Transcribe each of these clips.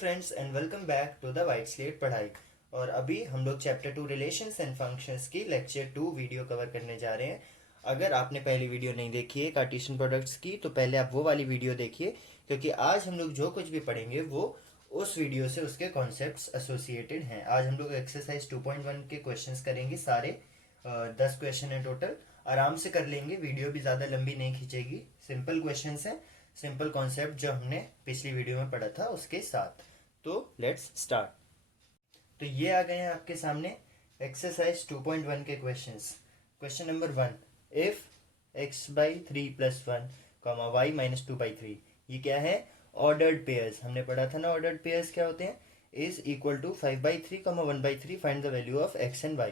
Friends and welcome back to the white slate पढ़ाई। और अभी हम लोग चैप्टर 2 रिलेशंस एंड फंक्शंस की लेक्चर 2 वीडियो कवर करने जा रहे हैं। अगर आपने पहली वीडियो नहीं देखी है कार्टेशियन प्रोडक्ट्स की तो पहले आप वो वाली वीडियो देखिए, क्योंकि आज हम लोग जो कुछ भी पढ़ेंगे वो उस वीडियो से उसके कॉन्सेप्ट्स एसोसिएटेड हैं। आज हम लोग एक्सरसाइज 2.1 के क्वेश्चंस करेंगे सारे। 10 क्वेश्चन है टोटल। आराम से कर लेंगे, वीडियो भी ज़्यादा लंबी नहीं खींचेगी। सिंपल क्वेश्चंस हैं, सिंपल कॉन्सेप्ट जो हमने पिछली वीडियो में पढ़ा था उसके साथ। तो लेट्स स्टार्ट। तो ये आ गए हैं आपके सामने एक्सरसाइज 2.1 के questions. Question number 1, if x/3 + 1 y-2/3, ये क्या है? Ordered pairs. हमने पढ़ा था ना ऑर्डर्ड पेयर्स क्या होते हैं। Is equal to 5/3 1/3 find the value of x and y।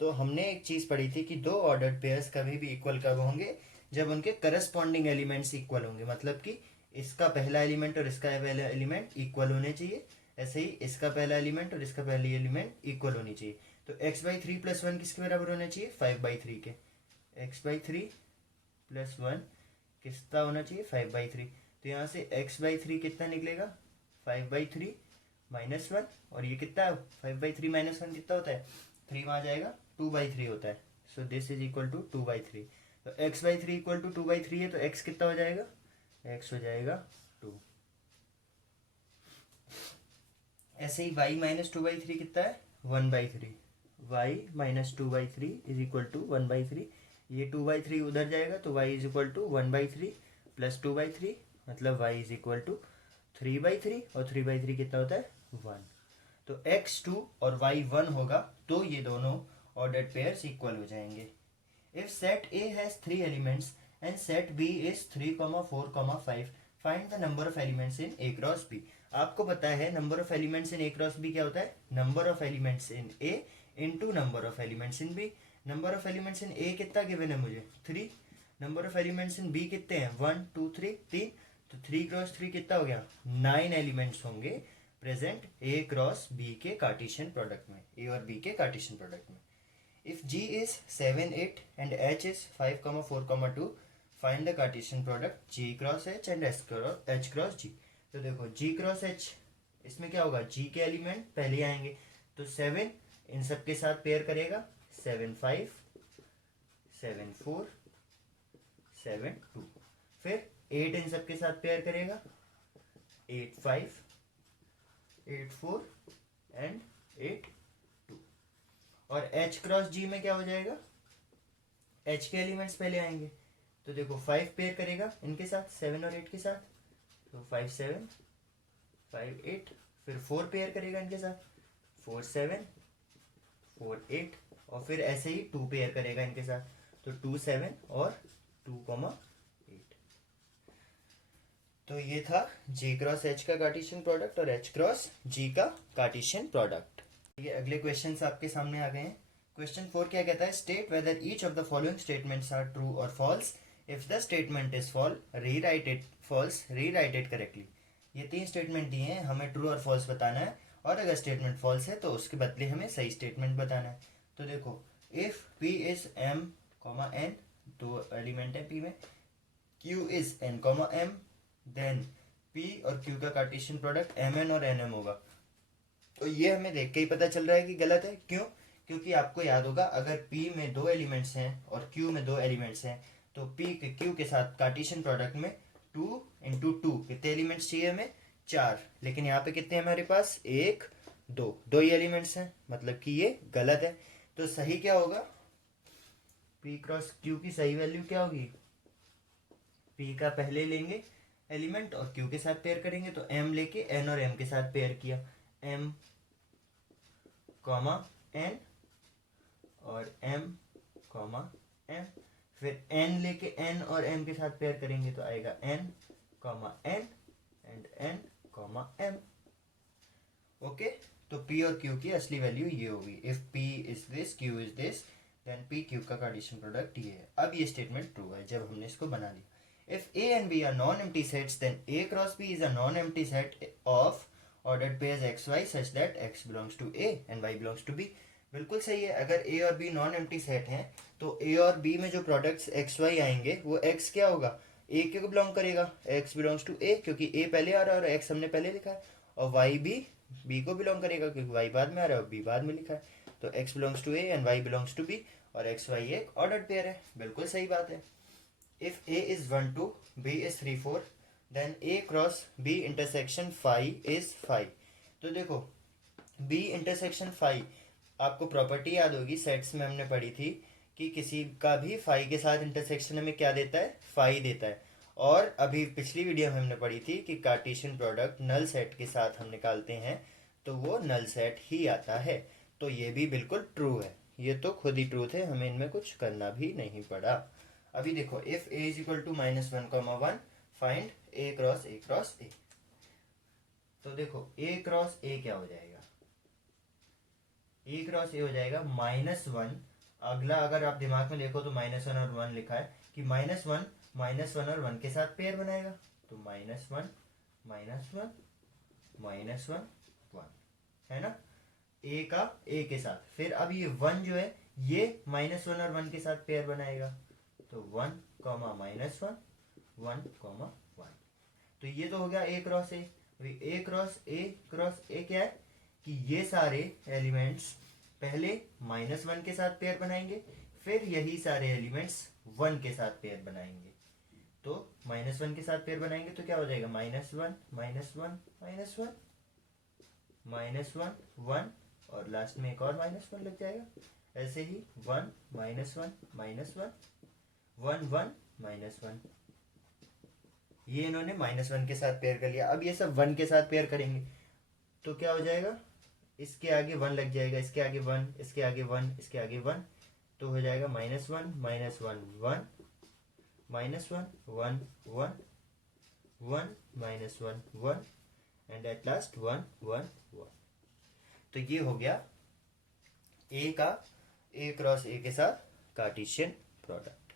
तो हमने एक चीज पढ़ी थी कि दो ऑर्डर्ड पेयर्स कभी भी इक्वल कब होंगे? जब उनके करस्पॉन्डिंग एलिमेंट्स इक्वल होंगे। मतलब कि इसका पहला एलिमेंट और इसका पहला एलिमेंट इक्वल होने चाहिए, ऐसे ही इसका पहला एलिमेंट और इसका पहला एलिमेंट इक्वल होनी चाहिए। तो x/3 + 1 किसके बराबर होना चाहिए? 5/3 के। x/3 + 1 कितना होना चाहिए? 5/3। तो यहाँ से x/3 कितना निकलेगा? 5/3 - 1। और ये कितना है? 5/3 - 1 कितना होता है? 3 वहाँ जाएगा, 2/3 होता है। So this is equal to 2/3। तो x/3 इक्वल टू 2/3 है, तो x कितना हो जाएगा? x हो जाएगा 2। ऐसे ही y - 2/3 कितना है? 1/3। y - 2/3 is equal to 1/3। ये 2/3 उधर जाएगा तो y इज इक्वल टू 1/3 + 2/3, मतलब y इज इक्वल टू 3/3। और 3/3 कितना होता है? 1। तो x 2 और y 1 होगा, तो ये दोनों ऑर्डर्ड पेयर्स इक्वल हो जाएंगे। If set A has 3 elements and set B is 3, 4, 5, find the number of elements in A cross B। आपको पता है number of elements in A cross B क्या होता है? Number of elements in A into number of elements in B। Number of elements in A कितना given है मुझे? 3। Number of elements in B कितने हैं? 1 2 3 3। तो 3 क्रॉस 3 कितना हो गया? 9 एलिमेंट्स होंगे प्रेजेंट A क्रॉस B के कार्टेशियन प्रोडक्ट में, A और B के कार्टेशियन प्रोडक्ट में। If G is 7, 8 and H is 5, 4, 2, find the Cartesian product G cross H and H cross G। तो देखो G cross H, इसमें क्या होगा? G के एलिमेंट पहले आएंगे, तो 7 इन सब के साथ पेयर करेगा, 7 5 7 4 7 2। फिर 8 इन सब के साथ पेयर करेगा, 8 5 8 4 एंड 8। और H क्रॉस G में क्या हो जाएगा? H के एलिमेंट्स पहले आएंगे, तो देखो 5 पेयर करेगा इनके साथ, 7 और 8 के साथ, तो 5 7 5 8। फिर 4 पेयर करेगा इनके साथ, 4 7 4 8। और फिर ऐसे ही 2 पेयर करेगा इनके साथ, तो 2 7 और 2, 8। तो ये था G क्रॉस H का कार्टेशियन प्रोडक्ट और H क्रॉस G का कार्टेशियन प्रोडक्ट। ये अगले क्वेश्चन आपके सामने आ गए हैं। क्वेश्चन 4 क्या कहता है? State whether each of the following statements are true और false. If the statement is false rewrite it correctly. ये 3 स्टेटमेंट दिए हैं, हमें ट्रू और फॉल्स बताना है, और अगर स्टेटमेंट फॉल्स है तो उसके बदले हमें सही स्टेटमेंट बताना है। तो देखो, if P is M, N, 2 element है P में, Q is N, M, then P और Q का कार्टेशियन प्रोडक्ट Mn और Nm होगा। तो ये हमें देख के ही पता चल रहा है कि गलत है। क्यों? क्योंकि आपको याद होगा, अगर P में 2 एलिमेंट्स हैं और Q में 2 एलिमेंट्स हैं, तो P के Q के साथ कार्टेशियन प्रोडक्ट में 2 × 2 कितने एलिमेंट्स चाहिए हमें? 4। लेकिन यहाँ पे कितने हमारे पास? 1 2 ही एलिमेंट्स हैं, मतलब कि ये गलत है। तो सही क्या होगा? P क्रॉस Q की सही वैल्यू क्या होगी? P का पहले लेंगे एलिमेंट और Q के साथ पेयर करेंगे, तो M लेके N और M के साथ पेयर किया, M, N और M, M। फिर N लेके N और M के साथ पेयर करेंगे, तो आएगा N, N and N, M। Okay, तो P और Q की असली वैल्यू ये होगी। If P is this, Q is this, then P Q का कार्टेशियन प्रोडक्ट ये है। अब ये स्टेटमेंट ट्रू है जब हमने इसको बना लिया। If A and B are non-empty sets, then A cross B is a non-empty set of ordered pairs xy such that x belongs to A and y belongs to B। बिल्कुल सही है। अगर A और B non empty set हैं, तो A और B में जो प्रोडक्ट्स xy आएंगे वो x क्या होगा? A क्यों बिलोंग करेगा? x बिलोंग्स टू A, क्योंकि A पहले आ रहा है और x हमने पहले लिखा है। और वाई भी बी को बिलोंग करेगा क्योंकि वाई बाद में आ रहा है और बी बाद में लिखा है। तो X belongs to A and Y belongs to B, और एक्स वाई एक ऑर्डर्ड पेयर है। बिल्कुल सही बात है। If A is 1 2, B is 3 4, then A cross B intersection phi is phi. तो देखो बी इंटरसेक्शन फाई, आपको प्रॉपर्टी याद होगी, सेट्स में हमने पढ़ी थी कि किसी का भी फाई के साथ इंटरसेक्शन हमें क्या देता है, फाई देता है। और अभी पिछली वीडियो में हमने पढ़ी थी कि कार्टेशियन प्रोडक्ट नल सेट के साथ हम निकालते हैं तो वो नल सेट ही आता है। तो ये भी बिल्कुल ट्रू है, ये तो खुद ही ट्रूथ है, हमें इनमें कुछ करना भी नहीं पड़ा। अभी देखो if A is equal to -1, 1 find A cross A cross A. तो देखो ए क्रॉस ए क्या हो जाएगा, ए क्रॉस ए हो जाएगा -1। अगला अगर आप दिमाग में देखो तो -1 और 1 लिखा है कि -1 और 1 के साथ पेयर बनाएगा। तो -1 -1 -1 1 है ना, ए का ए के साथ। फिर अब ये 1 जो है ये -1 और 1 के साथ पेयर बनाएगा। तो 1 -1 1 1। तो ये तो हो गया ए क्रॉस ए। ए क्रॉस ए क्या है कि ये सारे एलिमेंट्स पहले -1 के साथ पेयर बनाएंगे, फिर यही सारे एलिमेंट्स 1 के साथ पेयर बनाएंगे। तो -1 के साथ पेयर बनाएंगे तो क्या हो जाएगा, -1 -1 -1 1 और लास्ट में एक और -1 लग जाएगा। ऐसे ही 1 -1 -1 1 1 -1। ये इन्होंने -1 के साथ पेयर कर लिया। अब ये सब 1 के साथ पेयर करेंगे तो क्या हो जाएगा, इसके आगे 1 लग जाएगा, इसके आगे 1, इसके आगे 1, इसके आगे 1। तो हो जाएगा -1 -1 1 -1 1 1 1 -1 1 एंड एट लास्ट 1 1 1। तो ये हो गया ए का ए क्रॉस ए के साथ कार्टेशियन प्रोडक्ट।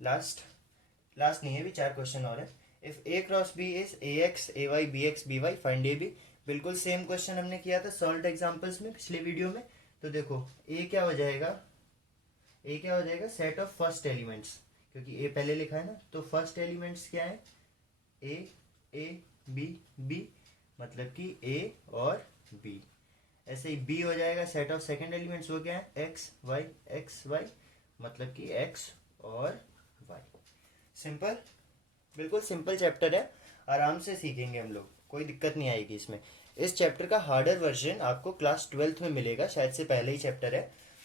लास्ट नहीं है भी, 4 क्वेश्चन और है। If A cross B is A X A Y B X B Y find A B. बिल्कुल सेम क्वेश्चन हमने किया था सॉल्व एग्जांपल्स में पिछले वीडियो में। तो देखो ए क्या हो जाएगा, ए क्या हो जाएगा, सेट ऑफ फर्स्ट एलिमेंट्स, क्योंकि ए पहले लिखा है ना। तो फर्स्ट एलिमेंट्स क्या है, ए बी बी, मतलब कि ए और बी। ऐसे ही बी हो जाएगा सेट ऑफ सेकंड एलिमेंट्स, वो क्या है, एक्स वाई, मतलब कि एक्स और वाई। सिंपल, बिल्कुल सिंपल चैप्टर है, आराम से सीखेंगे हम लोग, कोई दिक्कत नहीं आएगी इसमें। इस चैप्टर का हार्डर वर्जन आपको क्लास 12th में मिलेगा, शायद से पहले ही चैप्टर है।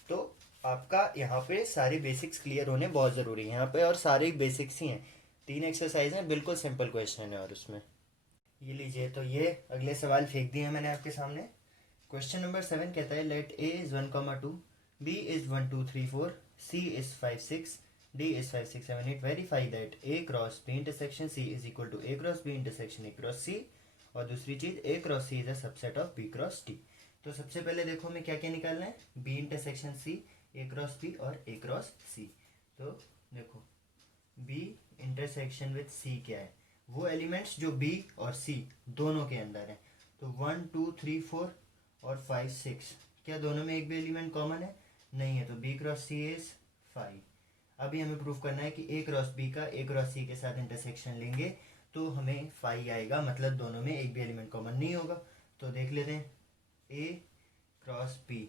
तो आपका यहाँ पे सारे बेसिक्स क्लियर होने बहुत ज़रूरी है यहाँ पे, और सारे बेसिक्स ही हैं। 3 एक्सरसाइज हैं, बिल्कुल सिंपल क्वेश्चन है। और उसमें ये लीजिए, तो ये अगले सवाल फेंक दिए हैं मैंने आपके सामने। क्वेश्चन नंबर 7 कहता है let A is 1 2, B is 1 2 3 4, C is 5 6, D is 5 6 7 8. Verify that A cross B intersection C is equal to A cross B intersection A cross C। और दूसरी चीज A cross C is a subset of B cross D। तो सबसे पहले देखो हमें क्या क्या निकालना है, B intersection C, A cross B और A cross C। तो देखो B intersection with C क्या है, वो एलिमेंट्स जो B और C दोनों के अंदर है। तो 1 2 3 4 और 5 6, क्या दोनों में एक भी एलिमेंट कॉमन है, नहीं है। तो B cross C is 5। अभी हमें प्रूफ करना है कि ए क्रॉस बी का ए क्रॉस सी के साथ इंटरसेक्शन लेंगे तो हमें 5 आएगा, मतलब दोनों में एक भी एलिमेंट कॉमन नहीं होगा। तो देख लेते हैं ए क्रॉस बी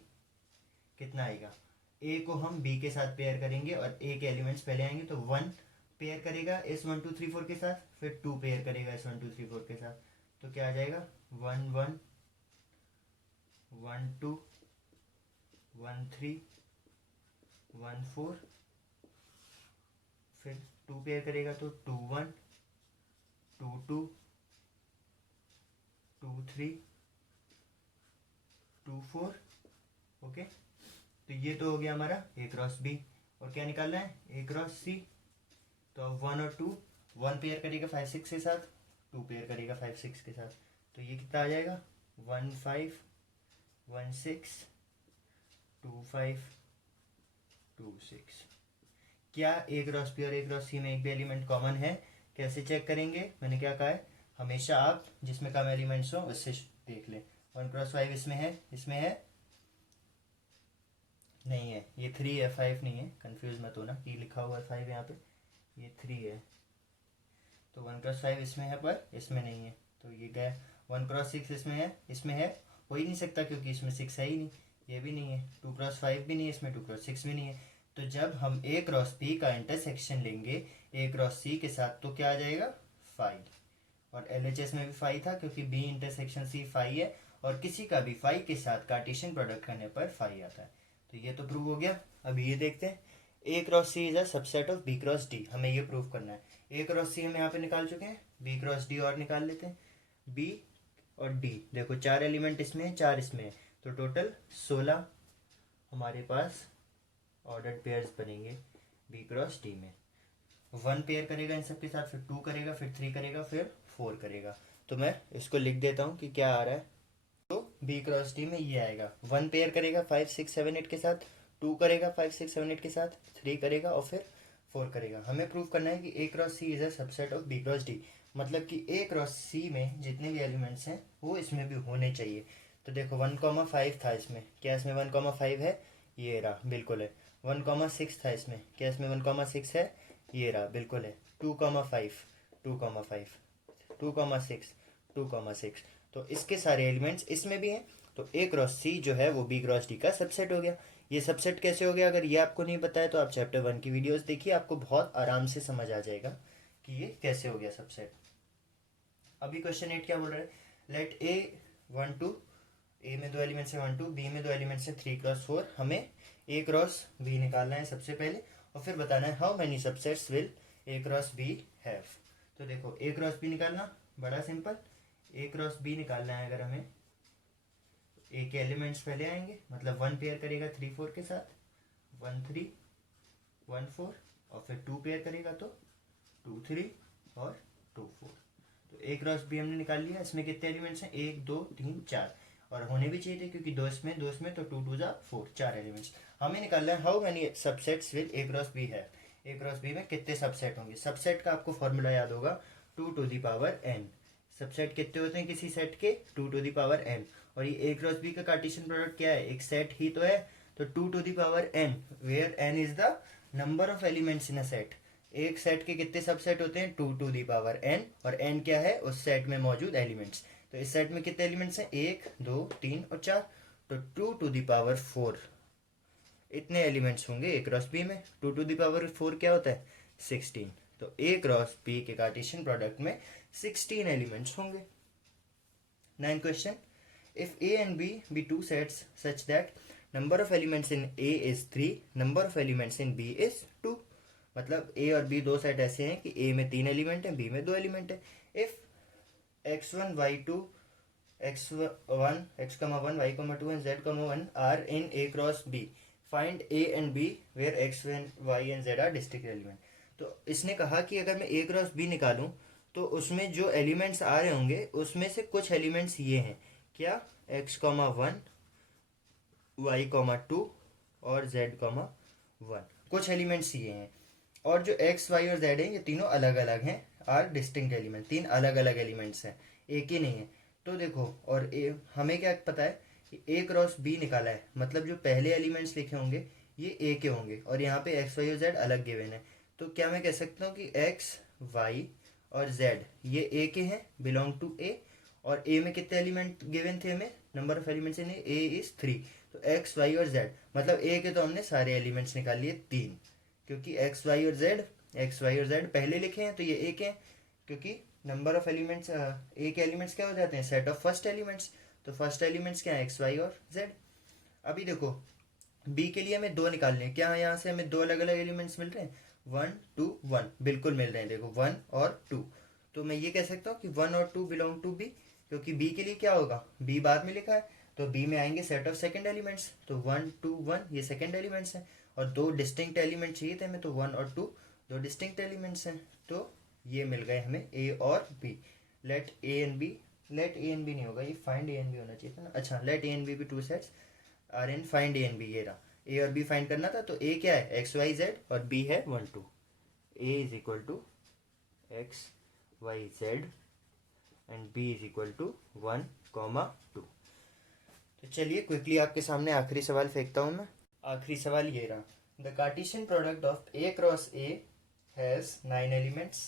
कितना आएगा। ए को हम बी के साथ पेयर करेंगे और ए के एलिमेंट्स पहले आएंगे। तो 1 पेयर करेगा S1 2 3 4 के साथ, फिर 2 पेयर करेगा S1 2 3 4 के साथ। तो क्या आ जाएगा 1 1 1 2 1 3 1 4, फिर 2 पेयर करेगा तो 2 1 2 2 2 3 2 4। ओके, तो ये तो हो गया हमारा ए क्रॉस बी। और क्या निकालना है, ए क्रॉस सी। तो अब 1 और 2, 1 पेयर करेगा 5 6 के साथ, 2 पेयर करेगा 5 6 के साथ। तो ये कितना आ जाएगा 1 5 1 6 2 5 2 6। क्या ए क्रॉस बी और ए क्रॉस सी में एक भी एलिमेंट कॉमन है, कैसे चेक करेंगे, मैंने क्या कहा है, हमेशा आप जिसमें कम एलिमेंट्स हो उससे देख लें। 1 क्रॉस 5 इसमें है नहीं है, ये 3 है 5 नहीं है, कंफ्यूज मत होना कि लिखा हुआ है 5 यहाँ पे, ये 3 है। तो 1 क्रॉस 5 इसमें है पर इसमें नहीं है, तो ये गया। 1 क्रॉस 6 इसमें है, हो ही नहीं सकता क्योंकि इसमें 6 है ही नहीं, ये भी नहीं है। 2 क्रॉस 5 भी नहीं है इसमें, 2 क्रॉस 6 भी नहीं है। तो जब हम ए क्रॉस बी का इंटरसेक्शन लेंगे ए क्रॉस सी के साथ तो क्या आ जाएगा 5। और LHS में भी 5 था क्योंकि बी इंटरसेक्शन सी 5 है, और किसी का भी 5 के साथ कार्टेशियन प्रोडक्ट करने पर 5 आता है। तो ये तो प्रूव हो गया। अभी ये देखते हैं, A cross C is a subset of B cross D, हमें ये प्रूव करना है। ए क्रॉस सी हम यहाँ पे निकाल चुके हैं, बी क्रॉस डी और निकाल लेते हैं। बी और डी देखो 4 एलिमेंट इसमें है, 4 इसमें है, तो टोटल 16 हमारे पास ऑर्डर्ड पेयर्स बनेंगे बी क्रॉस डी में। 1 पेयर करेगा इन सब के साथ, फिर 2 करेगा, फिर 3 करेगा, फिर 4 करेगा। तो मैं इसको लिख देता हूँ कि क्या आ रहा है। तो बी क्रॉस डी में ये आएगा, 1 पेयर करेगा 5 6 7 8 के साथ, 2 करेगा 5 6 7 8 के साथ, 3 करेगा और फिर 4 करेगा। हमें प्रूव करना है कि A cross C is a subset of B cross D, मतलब कि ए क्रॉस सी में जितने भी एलिमेंट्स हैं वो इसमें भी होने चाहिए। तो देखो 1,5 था इसमें, क्या इसमें 1,5 है, ये रहा बिल्कुल है। 1,6 था इसमें, क्या इसमें 1,6 है, ये रहा बिल्कुल है। 2,5 2,5 2,6 2,6, तो इसके सारे एलिमेंट्स इसमें भी हैं। तो ए क्रॉस सी जो है वो बी क्रॉस डी का सबसेट हो गया। ये सबसेट कैसे हो गया, अगर ये आपको नहीं पता है तो आप चैप्टर 1 की वीडियोस देखिए, आपको बहुत आराम से समझ आ जाएगा कि ये कैसे हो गया सबसेट। अभी क्वेश्चन 8 क्या बोल रहा है, लेट ए 1 2, ए में 2 एलिमेंट्स है 1 2, बी में 2 एलिमेंट्स है 3 क्रॉस 4। हमें ए क्रॉस बी निकालना है सबसे पहले, और फिर बताना है how many subsets will A cross B have. तो देखो ए क्रॉस बी निकालना बड़ा सिंपल, ए क्रॉस बी निकालना है अगर हमें, ए के एलिमेंट्स पहले आएंगे, मतलब 1 पेयर करेगा 3 4 के साथ, 1 3 1 4, और फिर 2 पेयर करेगा तो 2 3 और 2 4। तो ए क्रॉस बी हमने निकाल लिया। इसमें कितने एलिमेंट्स हैं, 1 2 3 4, और होने भी चाहिए थे क्योंकि दो इसमें तो 2 2 जा 4, 4 एलिमेंट्स। हमें निकालना है how many subsets will A cross B है, ए क्रॉस बी में कितने सबसेट होंगे। सबसेट का आपको फॉर्मूला याद होगा 2 to the power n। Subset कितने होते हैं किसी सेट के, 2 टू द पावर n। और ये ए क्रॉस बी का कार्टेशियन प्रोडक्ट क्या है, एक सेट ही तो है, तो 2 to the power n, where n is the number of elements in a set. एक सेट के कितने सबसेट होते हैं, 2 टू द पावर n, और n क्या है उस सेट में मौजूद एलिमेंट्स। तो इस सेट में कितने एलिमेंट्स हैं, 1 2 3 और 4, तो 2 टू द पावर 4 इतने एलिमेंट्स होंगे ए क्रॉस बी में। 2 टू द पावर 4 क्या होता है, 16। तो ए क्रॉस बी के कार्टेशियन प्रोडक्ट में 16 एलिमेंट्स होंगे। 9 question, if A and B be two sets such that number of elements in A is 3, number of elements in B is 2। मतलब ए और B दो सेट ऐसे हैं कि ए में 3 एलिमेंट है, बी में 2 एलिमेंट है। If x1 y2 x1 x1 y2 and z1 are in a cross b, find a and b where x y and z are distinct element। तो इसने कहा कि अगर मैं a क्रॉस b निकालूं तो उसमें जो एलिमेंट्स आ रहे होंगे उसमें से कुछ एलिमेंट्स ये हैं, क्या, x1 y2 और z1, कुछ एलिमेंट्स ये हैं। और जो x y और z हैं ये तीनों अलग अलग हैं, आर डिस्टिंक्ट एलिमेंट, 3 अलग अलग एलिमेंट्स हैं, एक ही नहीं है। तो देखो, और हमें क्या पता है कि ए क्रॉस बी निकाला है, मतलब जो पहले एलिमेंट्स लिखे होंगे ये ए के होंगे, और यहाँ पे एक्स वाई और जेड अलग गिवन है। तो क्या मैं कह सकता हूँ कि एक्स वाई और जेड ये ए के हैं, बिलोंग टू ए। और ए में कितने एलिमेंट गिवन थे हमें, number of elements in A is 3। तो एक्स वाई और जेड, मतलब ए के तो हमने सारे एलिमेंट्स निकाल लिए 3, क्योंकि एक्स वाई और जेड पहले लिखे हैं तो ये ए के हैं, क्योंकि नंबर ऑफ एलिमेंट्स ए के एलिमेंट्स क्या हो जाते हैं, सेट ऑफ फर्स्ट एलिमेंट्स। तो फर्स्ट एलिमेंट्स क्या है, एक्स वाई और जेड। अभी देखो बी के लिए हमें 2 निकालने हैं, क्या यहाँ से हमें 2 अलग अलग एलिमेंट्स मिल रहे हैं, 1 2 1 बिल्कुल मिल रहे हैं, देखो 1 और 2। तो मैं ये कह सकता हूँ कि 1 और 2 बिलोंग टू बी, क्योंकि बी के लिए क्या होगा, बी बाद में लिखा है, तो बी में आएंगे सेट ऑफ सेकंड एलिमेंट्स, तो 1 2 1 ये सेकंड एलिमेंट्स हैं। और 2 डिस्टिंक्ट एलिमेंट चाहिए थे हमें, तो 1 और 2 2 डिस्टिंक्ट एलिमेंट्स हैं। तो ये मिल गए हमें ए और B. Let A and B नहीं होगा, ये फाइंड ए एंड बी होना चाहिए था ना। अच्छा, let A and B two sets are in find A and B, ये रहा, ए और बी फाइंड करना था। तो ए क्या है, एक्स वाई जेड, और बी है 1 2। A is equal to X Y Z and B is equal to 1 2। तो चलिए क्विकली आपके सामने आखिरी सवाल फेंकता हूँ मैं। आखिरी सवाल ये रहा, the Cartesian product of A cross A has 9 elements.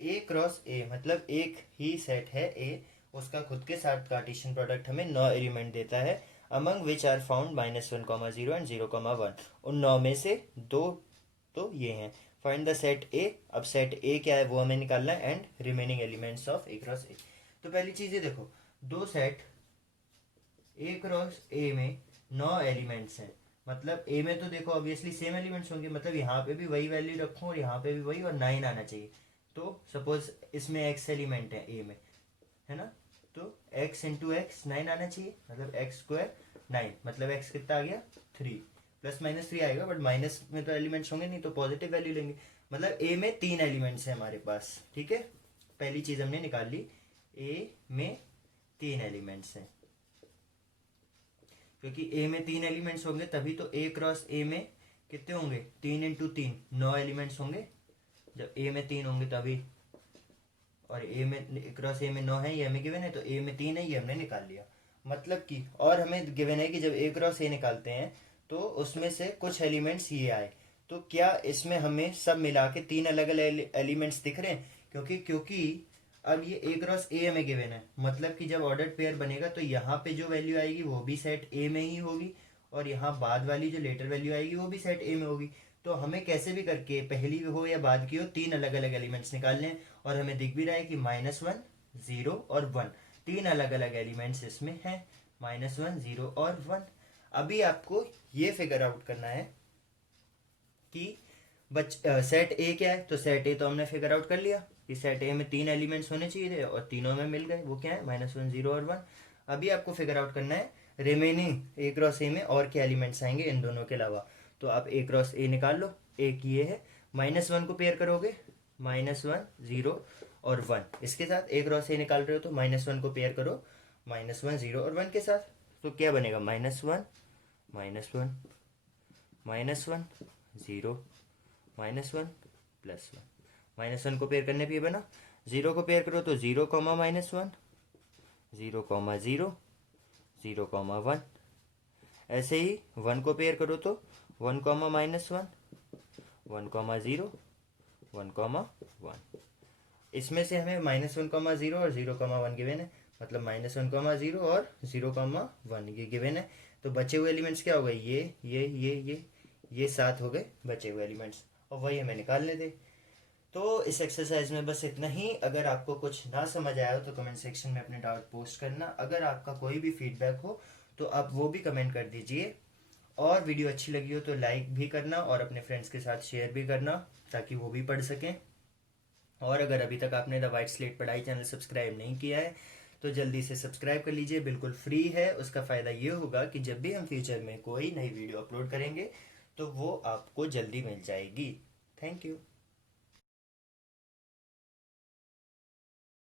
A cross ए मतलब एक ही सेट है ए, उसका खुद के साथ कार्टेशियन प्रोडक्ट हमें 9 एलिमेंट देता है, among which are found -1, 0 and 0, 1। उन 9 में से 2 तो ये हैं। फाइंड द सेट ए। अब सेट ए क्या है वो हमें निकालना है, and remaining elements of A cross A. तो पहली चीज़ ये देखो, दो सेट ए क्रॉस ए में 9 एलिमेंट्स हैं, मतलब ए में तो देखो ऑब्वियसली सेम एलिमेंट्स होंगे, मतलब यहाँ पे भी वही वैल्यू रखूँ और यहाँ पे भी वही, और 9 आना चाहिए। तो सपोज इसमें x एलिमेंट है ए में, है ना, तो x इंटू एक्स 9 आना चाहिए, मतलब एक्स स्क्वायर 9, मतलब x कितना आ गया 3, प्लस माइनस 3 आएगा, बट माइनस में तो एलिमेंट्स होंगे नहीं, तो पॉजिटिव वैल्यू लेंगे। मतलब ए में 3 एलिमेंट्स हैं हमारे पास, ठीक है। पहली चीज हमने निकाल ली, ए में 3 एलिमेंट्स हैं, क्योंकि ए में 3 एलिमेंट्स होंगे तभी तो ए क्रॉस ए में कितने होंगे, 3 इंटू 3 9 एलिमेंट्स होंगे, जब ए में 3 होंगे तभी। और ए में क्रॉस ए में 9 है, ये हमें गिवन है, तो ए में 3 है, ये हमने निकाल लिया। मतलब कि और हमें गिवन है कि जब ए क्रॉस ए निकालते हैं तो उसमें से कुछ एलिमेंट्स ये आए, तो क्या इसमें हमें सब मिला के 3 अलग अलग एलिमेंट्स दिख रहे हैं, क्योंकि अब ये ए क्रॉस ए हमें गिवन है, मतलब कि जब ऑर्डर्ड पेयर बनेगा तो यहाँ पे जो वैल्यू आएगी वो भी सेट ए में ही होगी, और यहाँ बाद वाली जो लेटर वैल्यू आएगी वो भी सेट ए में होगी। तो हमें कैसे भी करके पहली हो या बाद की हो 3 अलग अलग एलिमेंट्स निकालने हैं, और हमें दिख भी रहा है कि -1, 0 और 1 3 अलग अलग एलिमेंट्स इसमें हैं, -1, 0 और 1। अभी आपको ये फिगर आउट करना है कि सेट ए क्या है, तो सेट ए तो हमने फिगर आउट कर लिया कि सेट ए में 3 एलिमेंट्स होने चाहिए थे, और तीनों में मिल गए, वो क्या है -1, 0 और 1। अभी आपको फिगर आउट करना है रिमेनिंग ए क्रॉस ए में और क्या एलिमेंट्स आएंगे इन दोनों के अलावा। तो आप ए क्रॉस ए निकाल लो, एक ये है, -1 को पेयर करोगे, -1, 0 और 1, इसके साथ ए क्रॉस ए निकाल रहे हो तो -1 को पेयर करो -1, 0 और 1 के साथ, तो क्या बनेगा -1, -1, -1, -0, -1 प्लस 1। -1 को पेयर करने पे ये बना, 0 को पेयर करो तो 0, -1, 0, 0, 0, 1। ऐसे ही 1 को पेयर करो तो 1, -1, 1, 0, 1, 1। इसमें से हमें -1, 0 और 0, 1 गिवन है, मतलब -1, 0 और 0, 1 ये गिवन है। तो बचे हुए एलिमेंट्स क्या हो गए, ये 7 हो गए बचे हुए एलिमेंट्स, और वही हमें निकालने थे। तो इस एक्सरसाइज में बस इतना ही। अगर आपको कुछ ना समझ आया हो तो कमेंट सेक्शन में अपने डाउट पोस्ट करना। अगर आपका कोई भी फीडबैक हो तो आप वो भी कमेंट कर दीजिए, और वीडियो अच्छी लगी हो तो लाइक भी करना और अपने फ्रेंड्स के साथ शेयर भी करना, ताकि वो भी पढ़ सकें। और अगर अभी तक आपने द वाइट स्लेट पढ़ाई चैनल सब्सक्राइब नहीं किया है तो जल्दी से सब्सक्राइब कर लीजिए, बिल्कुल फ्री है। उसका फ़ायदा ये होगा कि जब भी हम फ्यूचर में कोई नई वीडियो अपलोड करेंगे तो वो आपको जल्दी मिल जाएगी। Thank you.